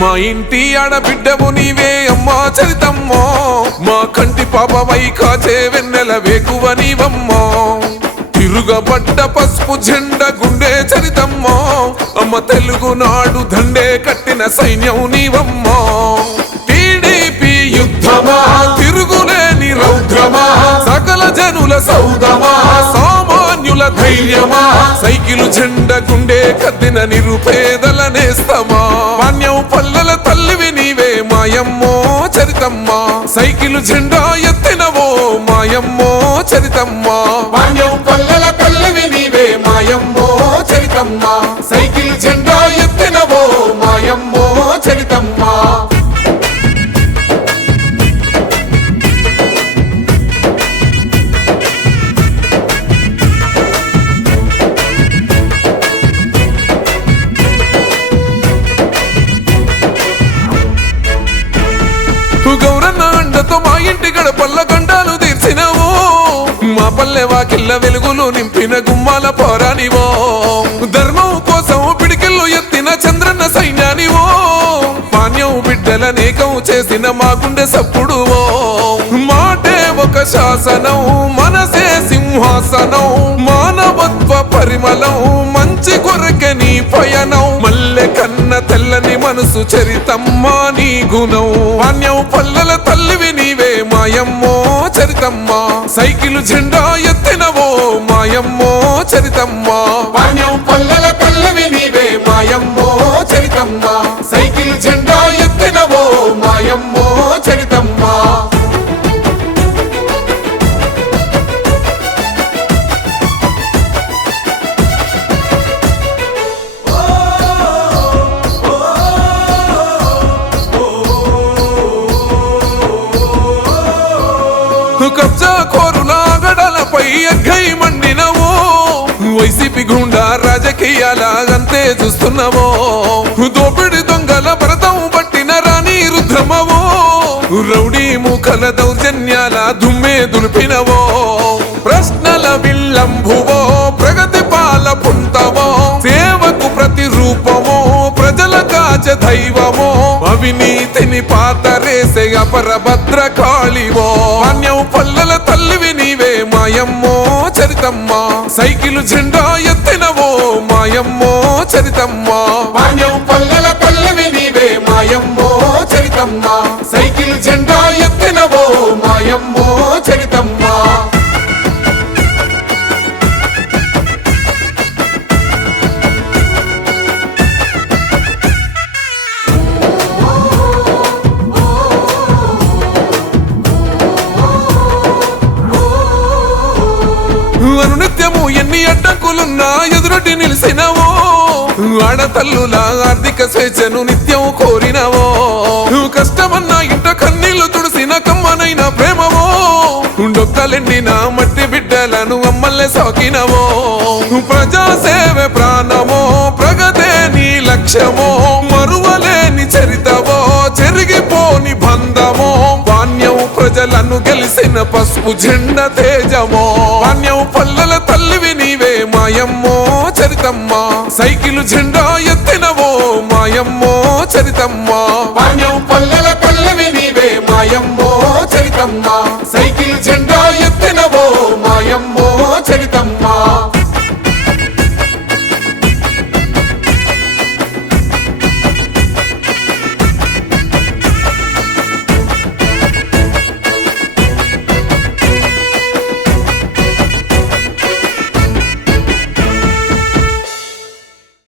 మా ఇంటి ఆడబిడ్డవు నీవే అమ్మా చరితమ్మో, మా కంటి పాపవై కాచే వెన్నెల వేకువ నీవమ్మో, తిరుగబడ్డ పసుపు జెండ గుండె చరితమ్మో, అమ్మ తెలుగునాడు దండే కట్టిన సైన్యం నీవమ్మో. టీడీపీ యుద్ధమా తిరుగులేని రౌద్రమా, సకల జనుల సౌదమా సామాన్యుల ధైర్యమా, సైకిలు జెండ గుండె కద్దిన నిరుపేదల నేస్తమా. మాన్యం పల్లెల తల్లివి నీవే మాయమ్మో చరితమ్మా, సైకిలు జెండా ఎత్తినవో మాయమ్మో చరితమ్మా. మాన్యం పల్లెల తల్లివి నీవే మాయమ్మో చరితమ్మా, సైకిల్ జెండా ఎత్తినవో మాయమ్మో చరితమ్మా. గౌరన్న అండతో మా ఇంటి గడపల్ల గండాలు తీర్చినవో, మా పల్లె వాకిళ్ళ వెలుగులు నింపిన గుమ్మాల పోరానివో, ధర్మం కోసం పిడికిళ్ళు ఎత్తిన చంద్రన్న సైన్యానివో, మాన్యం బిడ్డల నేకం చేసిన మా గుండె సప్పుడువో. మాటే ఒక శాసనం మనసే సింహాసనం, మానవత్వ పరిమళం మంచి కొరకె నీ పయనం, మల్లె కన్న తెల్లని మనసు చరితమ్మా నీ గుణం. మాన్యం పల్లెల తల్లివి నీవే మాయమ్మో చరితమ్మా, సైకిలు జెండా ఎత్తినవో మాయమ్మో చరితమ్మా. మాన్యం పల్లెల తల్లివి నీవే మాయమ్మో చరితమ్మా, సైకిల్ జెండా ఎత్తినవో మాయమ్మో చరితమ్మా. కబ్జా కోరుల గడలపై అగ్గై మండినవో, వైసీపీ గుండా రాజకీయాల అంతే చూస్తున్నావో, దోపిడి దొంగల భరతం పట్టిన రాణి రుద్రమవో, రౌడీ ముఖల దౌర్జన్యాల దుమ్మే దులిపినవో, ప్రశ్నల విల్లంభువో ప్రగతి పాల పుంతవో, సేవకు ప్రతిరూపమో ప్రజల కాచ దైవమో, అవినీతిని పాతరేసే అపరభద్ర కాళివో. మాన్యం పల్లెల తల్లివి నీవే మాయమ్మో చరితమ్మా, సైకిలు జెండా ఎత్తినవో మాయమ్మో చరితమ్మా. మాన్యం పల్లెల తల్లివి నీవే మాయమ్మో చరితమ్మా, సైకిల్ జెండా ఎత్తినవో మాయమ్మో చరితమ్మా. అనునిత్యము ఎన్ని అడ్డంకులున్నా ఎదురొడ్డి నిలిసినవో, ఆడతల్లుల ఆర్థిక స్వేచ్ఛను నిత్యం కోరినవో, కష్టమన్నా ఇంట కన్నీళ్లు తుడిసిన కమ్మనైన ప్రేమవో, డొక్కలెండిన మట్టి బిడ్డలను అమ్మల్లే సాకినవో, ప్రజాసేవే ప్రాణమో ప్రగతే నీ లక్ష్యమో, మరువలేని చరితవో చెరిగిపోని బంధమో, మాన్యం ప్రజలను గెలిసిన పసుపు జెండ తేజమో. మాన్యం పల్లెల తల్లివి నీవే మాయమ్మో చరితమ్మా, సైకిలు జెండా ఎత్తినవో మాయమ్మో చరితమ్మా. మాన్యం పల్లెల తల్లివి నీవే మాయమ్మో చరితమ్మా, సైకిల్ జెండా ఎత్తినవో మాయమ్మో